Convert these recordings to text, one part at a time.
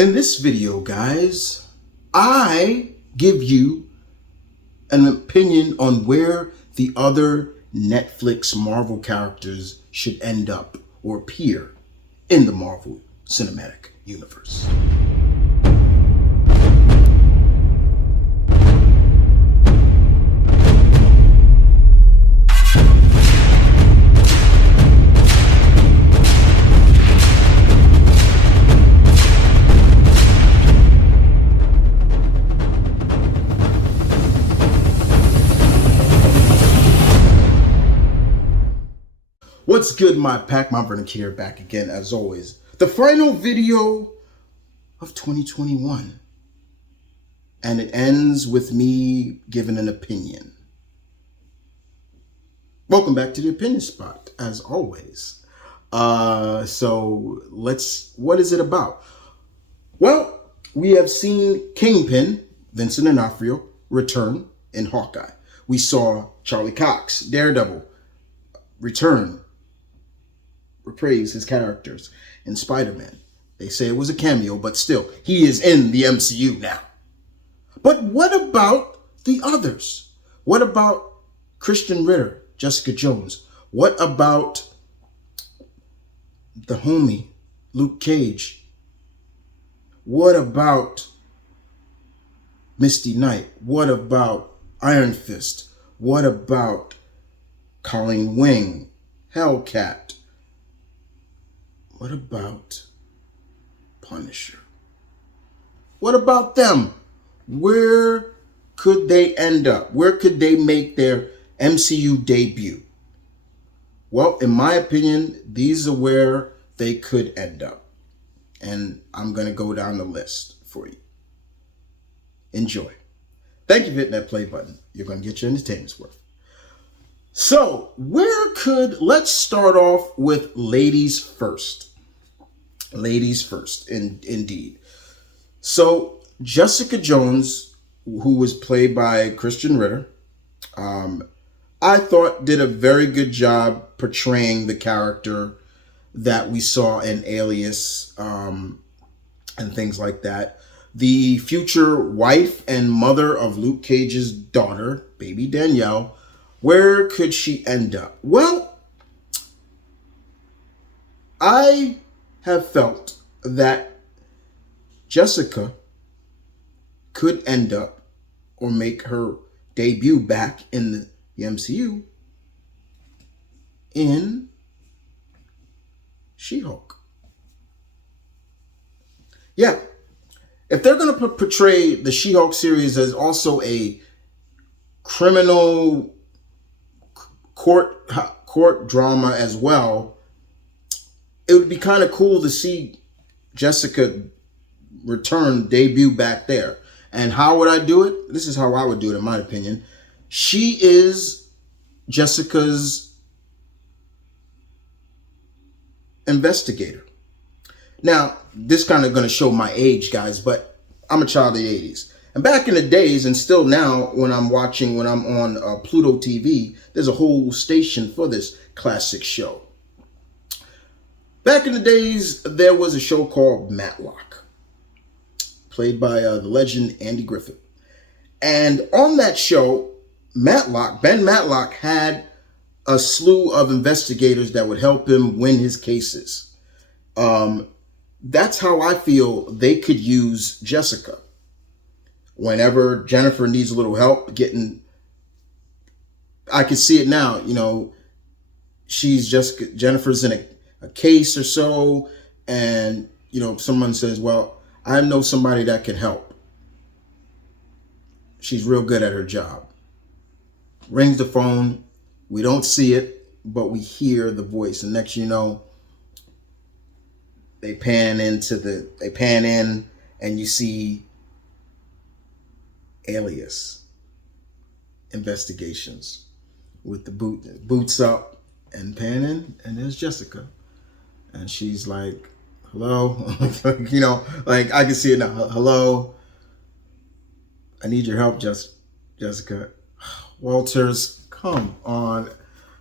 In this video, guys, I give you an opinion on where the other Netflix Marvel characters should end up or appear in the Marvel Cinematic Universe. What's good, my pack? My M.V.K here, back again as always. The final video of 2021. And it ends with me giving an opinion. Welcome back to the opinion spot, as always. What is it about? Well, we have seen Kingpin, Vincent D'Onofrio, return in Hawkeye. We saw Charlie Cox, Daredevil, return, reprise his characters in Spider-Man. They say it was a cameo, but still, he is in the MCU now. But what about the others? What about Christian Ritter, Jessica Jones? What about the homie, Luke Cage? What about Misty Knight? What about Iron Fist? What about Colleen Wing, Hellcat? What about Punisher? What about them? Where could they end up? Where could they make their MCU debut? Well, in my opinion, these are where they could end up. And I'm going to go down the list for you. Enjoy. Thank you for hitting that play button. You're going to get your entertainment's worth. So, let's start off with ladies first. Ladies first, indeed. So, Jessica Jones, who was played by Christian Ritter, I thought did a very good job portraying the character that we saw in Alias and things like that. The future wife and mother of Luke Cage's daughter, baby Danielle, where could she end up? Well, I have felt that Jessica could end up or make her debut back in the MCU in She-Hulk. Yeah, if they're going to portray the She-Hulk series as also a criminal court drama as well, it would be kind of cool to see Jessica debut back there. And how would I do it? This is how I would do it, in my opinion. She is Jessica's investigator. Now, this kind of going to show my age, guys, but I'm a child of the 80s. And back in the days, and still now, when I'm on Pluto TV, there's a whole station for this classic show. Back in the days, there was a show called Matlock, played by the legend Andy Griffith. And on that show, Ben Matlock had a slew of investigators that would help him win his cases. That's how I feel they could use Jessica. Whenever Jennifer needs a little help I can see it now, Jennifer's in a case or so, and someone says, well, I know somebody that can help. She's real good at her job. Rings the phone. We don't see it, but we hear the voice. And next you know, they pan in and you see Alias Investigations with the boots up and pan in, and there's Jessica. And she's like, hello, I can see it now. Hello, I need your help, Jessica. Walters, come on.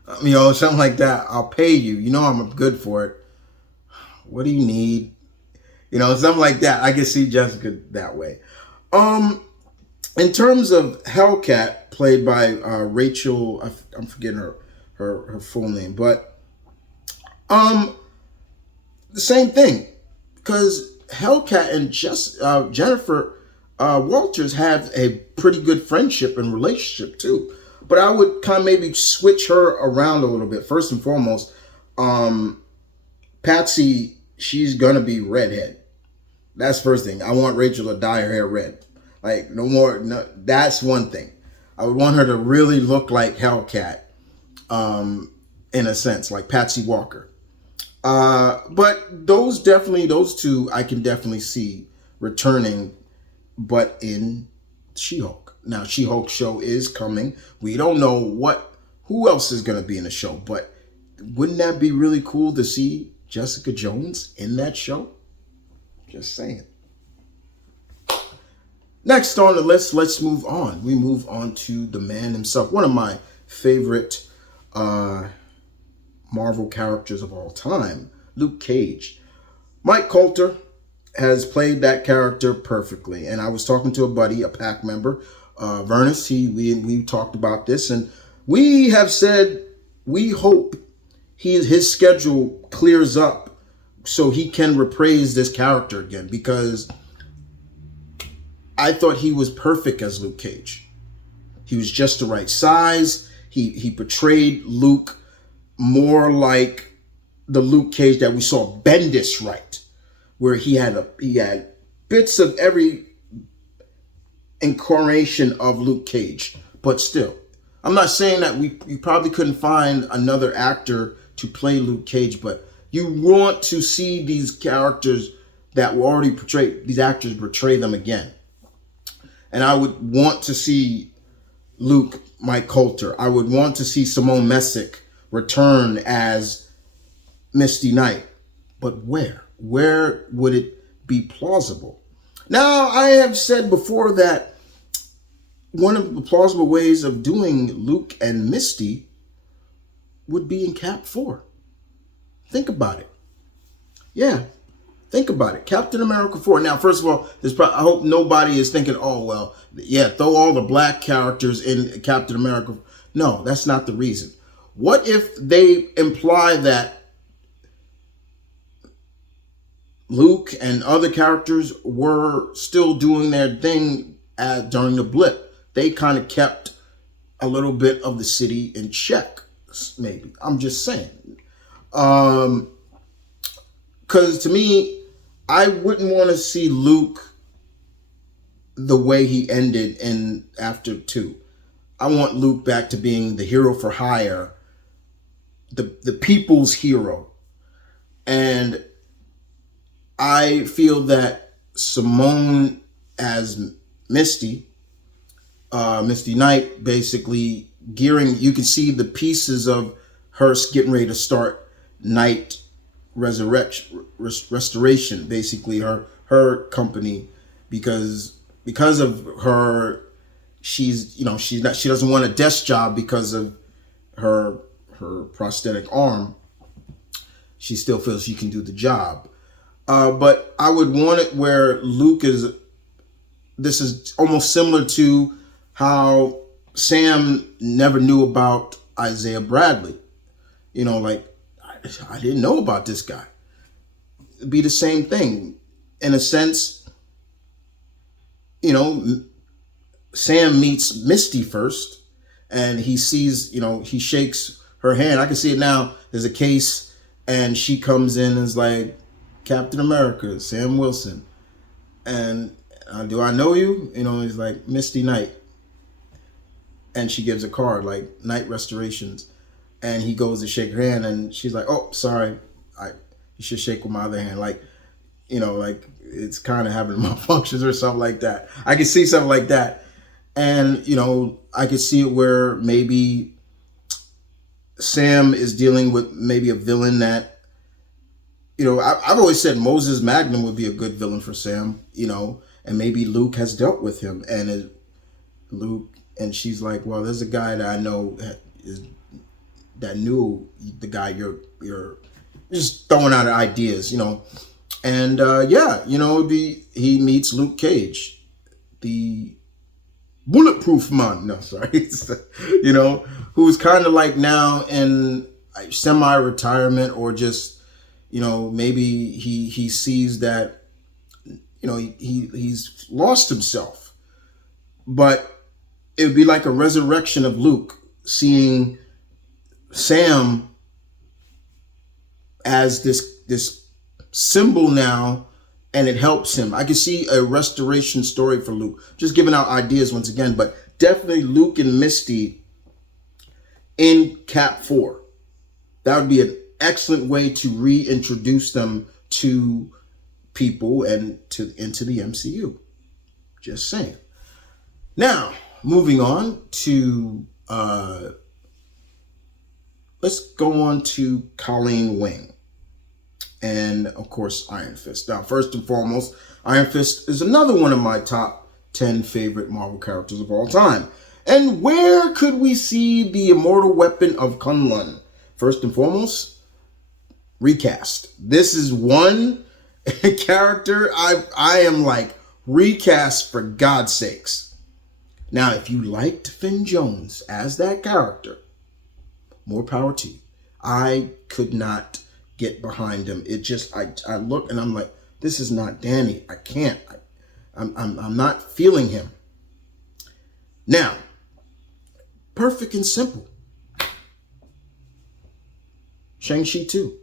Something like that. I'll pay you. I'm good for it. What do you need? Something like that. I can see Jessica that way. Um, in terms of Hellcat, played by Rachel, I'm forgetting her full name, but um, the same thing, because Hellcat and Jennifer Walters have a pretty good friendship and relationship too. But I would kind of maybe switch her around a little bit. First and foremost, um, Patsy, she's gonna be redhead. That's first thing. I want Rachel to dye her hair red. Like no more. No, that's one thing. I would want her to really look like Hellcat, in a sense, like Patsy Walker. But those two, I can definitely see returning, but in She-Hulk. Now, She-Hulk show is coming. We don't know who else is going to be in the show, but wouldn't that be really cool to see Jessica Jones in that show? Just saying. Next on the list, let's move on. We move on to the man himself, one of my favorite Marvel characters of all time, Luke Cage. Mike Coulter has played that character perfectly. And I was talking to a buddy, a PAC member, Vernus. We talked about this, and we have said we hope his schedule clears up so he can reprise this character again, because I thought he was perfect as Luke Cage. He was just the right size. He portrayed Luke more like the Luke Cage that we saw Bendis write, where he had bits of every incarnation of Luke Cage. But still, I'm not saying that you probably couldn't find another actor to play Luke Cage, but you want to see these characters that were already portrayed, these actors portray them again. And I would want to see Mike Coulter. I would want to see Simone Messick return as Misty Knight. But where? Where would it be plausible? Now, I have said before that one of the plausible ways of doing Luke and Misty would be in Cap 4. Think about it. Yeah, think about it. Captain America 4. Now, first of all, I hope nobody is thinking, oh, well, yeah, throw all the black characters in Captain America. No, that's not the reason. What if they imply that Luke and other characters were still doing their thing during the blip? They kind of kept a little bit of the city in check, maybe. I'm just saying. Because to me, I wouldn't want to see Luke the way he ended in after 2. I want Luke back to being the hero for hire, the people's hero. And I feel that Simone as Misty Knight, basically you can see the pieces of her getting ready to start Night Restoration, basically her company, because of her, she doesn't want a desk job because of her prosthetic arm. She still feels she can do the job. But I would want it where this is almost similar to how Sam never knew about Isaiah Bradley. Like, I didn't know about this guy. It'd be the same thing. In a sense, Sam meets Misty first, and he sees, he shakes her hand. I can see it now. There's a case, and she comes in and is like, Captain America, Sam Wilson. And do I know you? He's like, Misty Knight. And she gives a card, like Night Restorations. And he goes to shake her hand, and she's like, oh, sorry. You should shake with my other hand. Like, like it's kind of having malfunctions or something like that. I can see something like that. And, I could see it where maybe Sam is dealing with maybe a villain that, I've always said Moses Magnum would be a good villain for Sam, and maybe Luke has dealt with him. And and she's like, well, there's a guy that I know that knew the guy you're just throwing out ideas, And he meets Luke Cage, the bulletproof man. No, sorry, who's kind of like now in semi-retirement, or just maybe he sees that he's lost himself. But it would be like a resurrection of Luke, seeing Sam as this symbol now, and it helps him. I can see a restoration story for Luke. Just giving out ideas once again, but definitely Luke and Misty in Cap 4. That would be an excellent way to reintroduce them to people and into the MCU. Just saying. Now, moving on to let's go on to Colleen Wing. And of course, Iron Fist. Now, first and foremost, Iron Fist is another one of my top 10 favorite Marvel characters of all time. And where could we see the immortal weapon of Kunlun? First and foremost, recast. This is one character I am like, recast for God's sakes. Now, if you liked Finn Jones as that character, more power to you. I could not get behind him. It just, I look and I'm like, this is not Danny. I can't. I'm not feeling him. Now, perfect and simple. Shang-Chi 2.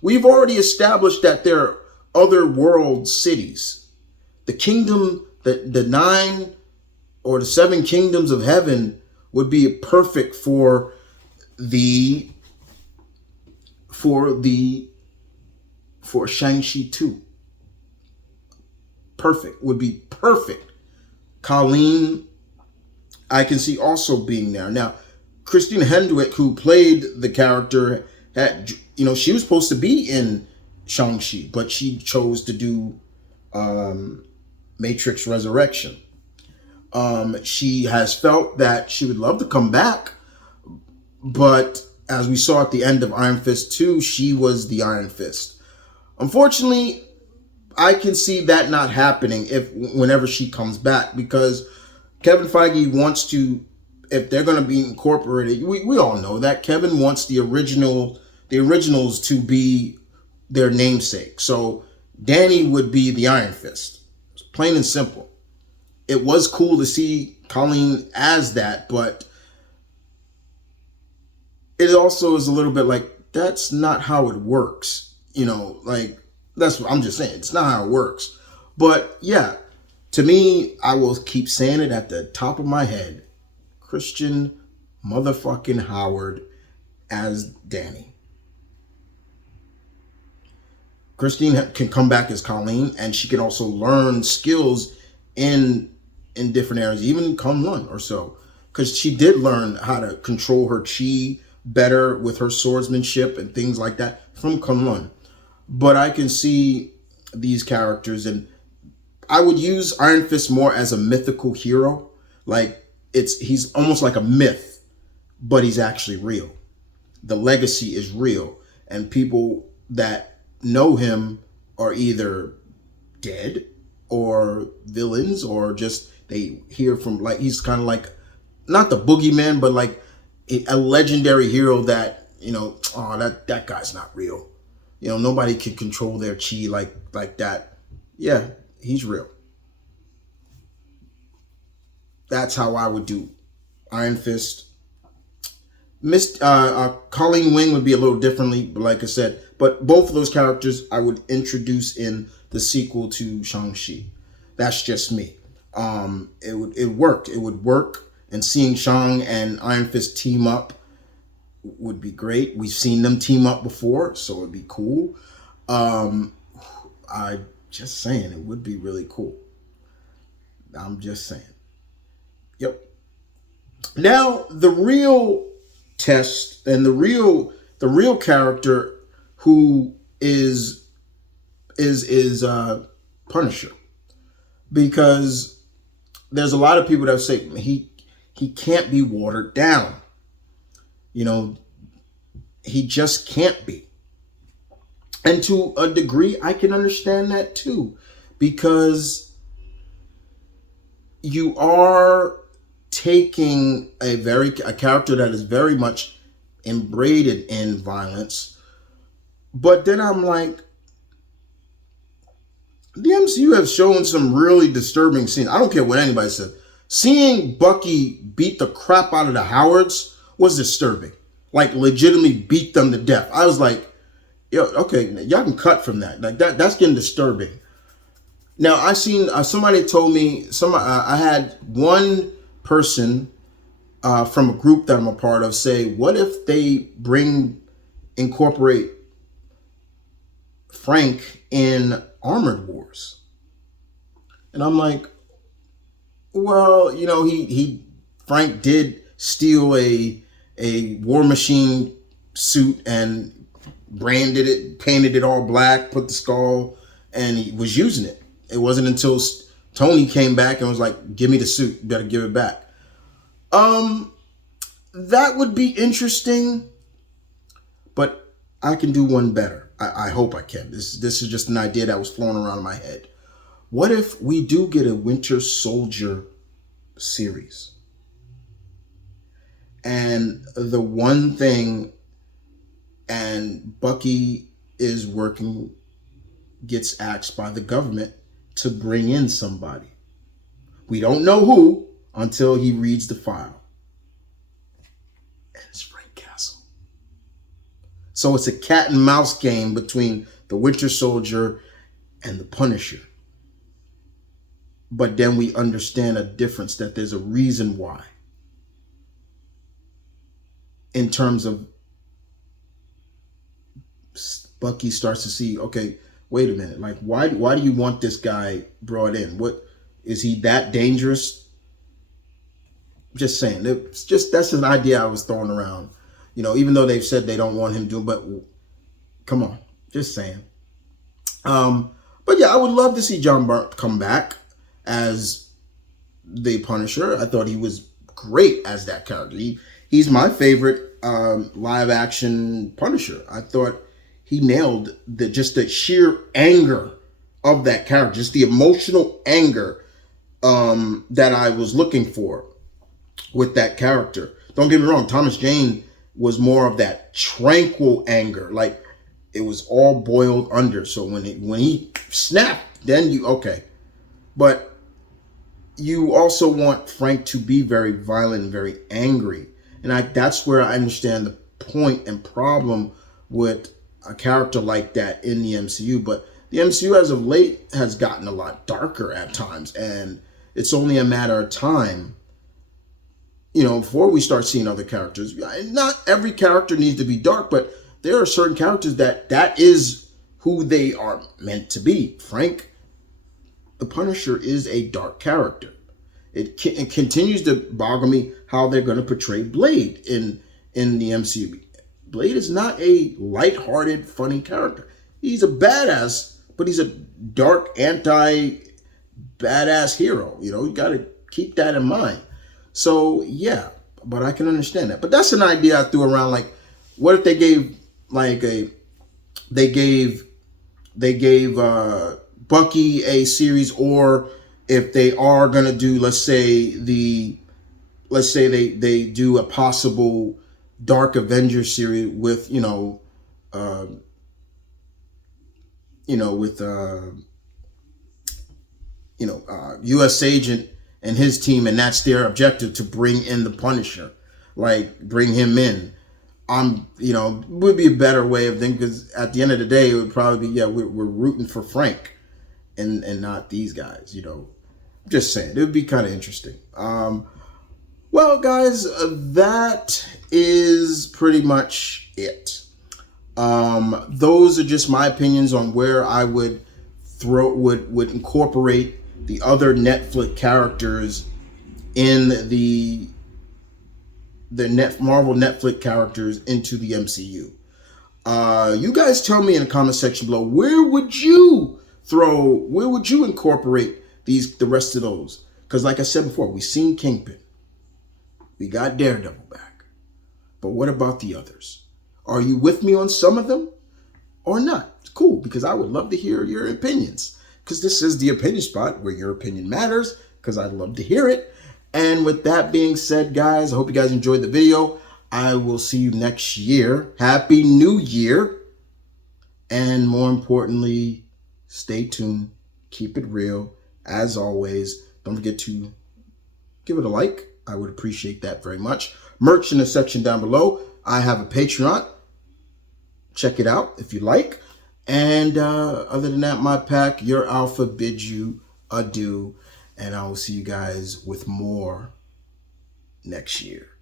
We've already established that there are other world cities. The kingdom, the 9 or the 7 kingdoms of heaven would be perfect for Shang-Chi 2. Perfect. Would be perfect. Colleen, I can see also being there. Now, Christina Hendrick, who played the character, she was supposed to be in Shang-Chi, but she chose to do Matrix Resurrection. She has felt that she would love to come back, but as we saw at the end of Iron Fist 2, she was the Iron Fist. Unfortunately, I can see that not happening whenever she comes back, because Kevin Feige wants to, if they're going to be incorporated, we all know that Kevin wants the originals to be their namesake. So Danny would be the Iron Fist. It's plain and simple. It was cool to see Colleen as that, but it also is a little bit like, that's not how it works. That's what I'm just saying. It's not how it works. But yeah, to me, I will keep saying it at the top of my head. Christian motherfucking Howard as Danny. Christine can come back as Colleen, and she can also learn skills in different areas, even Kunlun or so, because she did learn how to control her chi better with her swordsmanship and things like that from Kunlun. But I can see these characters, and I would use Iron Fist more as a mythical hero. Like he's almost like a myth, but he's actually real. The legacy is real, and people that know him are either dead or villains, or just they hear from, like, he's kind of like not the boogeyman, but like a legendary hero that that guy's not real. Nobody can control their chi like that. Yeah, he's real. That's how I would do Iron Fist. Colleen Wing would be a little differently, but like I said, but both of those characters I would introduce in the sequel to Shang-Chi. That's just me. It would work. It would work, and seeing Shang and Iron Fist team up would be great. We've seen them team up before, so it'd be cool. I just saying, it would be really cool. I'm just saying. Yep. Now, the real test and the real character who is Punisher, because there's a lot of people that say he can't be watered down. He just can't be. And to a degree, I can understand that too, because you are taking a character that is very much embroidered in violence. But then I'm like, the MCU has shown some really disturbing scenes. I don't care what anybody said. Seeing Bucky beat the crap out of the Howards was disturbing. Like, legitimately beat them to death. I was like, yo, okay, y'all can cut from that. Like, that's getting disturbing. Now, I seen somebody told me, I had one person from a group that I'm a part of say, what if they incorporate Frank in Armored Wars? And I'm like, well, you know, Frank did steal a War Machine suit and branded it, painted it all black, put the skull, and he was using it. It wasn't until Tony came back and was like, give me the suit, you better give it back. That would be interesting, but I can do one better. I hope I can. This is just an idea that was flown around in my head. What if we do get a Winter Soldier series? And the one thing, and Bucky gets asked by the government to bring in somebody. We don't know who until he reads the file. And it's Frank Castle. So it's a cat and mouse game between the Winter Soldier and the Punisher. But then we understand a difference, that there's a reason why. In terms of Bucky starts to see, okay, wait a minute, like why do you want this guy brought in? What is he that dangerous? Just saying, that's an idea I was throwing around. You know, even though they've said they don't want him to, but come on, just saying. But yeah, I would love to see John Burt come back as the Punisher. I thought he was great as that character. He's my favorite live action Punisher. I thought he nailed the sheer anger of that character, just the emotional anger that I was looking for with that character. Don't get me wrong, Thomas Jane was more of that tranquil anger, like it was all boiled under. So when he snapped, then okay. But you also want Frank to be very violent and very angry. And that's where I understand the point and problem with a character like that in the MCU. But the MCU as of late has gotten a lot darker at times. And it's only a matter of time, you know, before we start seeing other characters. Not every character needs to be dark, but there are certain characters that is who they are meant to be. Frank, the Punisher, is a dark character. It continues to boggle me how they're going to portray Blade in the MCU. Blade is not a lighthearted, funny character. He's a badass, but he's a dark, anti-badass hero. You know, you got to keep that in mind. So, yeah, but I can understand that. But that's an idea I threw around. Like, what if they gave, they gave Bucky a series, or if they are going to do, let's say they do a possible Dark Avengers series with, U.S. Agent and his team, and that's their objective, to bring in the Punisher, like bring him in. Would be a better way of thinking, because at the end of the day, it would probably be, we're rooting for Frank and not these guys, you know. Just saying, it would be kind of interesting. Well, guys, that is pretty much it. Those are just my opinions on where I would incorporate the other Netflix characters in the Marvel Netflix characters into the MCU. You guys tell me in the comment section below, where would you incorporate the rest of those? Because like I said before, we've seen Kingpin. We got Daredevil back. But what about the others? Are you with me on some of them or not? cool, because I would love to hear your opinions. Because this is the opinion spot where your opinion matters, because I'd love to hear it. And with that being said, guys, I hope you guys enjoyed the video. I will see you next year. Happy New Year. And more importantly, stay tuned. Keep it real. As always, don't forget to give it a like. I would appreciate that very much. Merch in the section down below. I have a Patreon. Check it out if you like. And other than that, my pack, your alpha bids you adieu. And I will see you guys with more next year.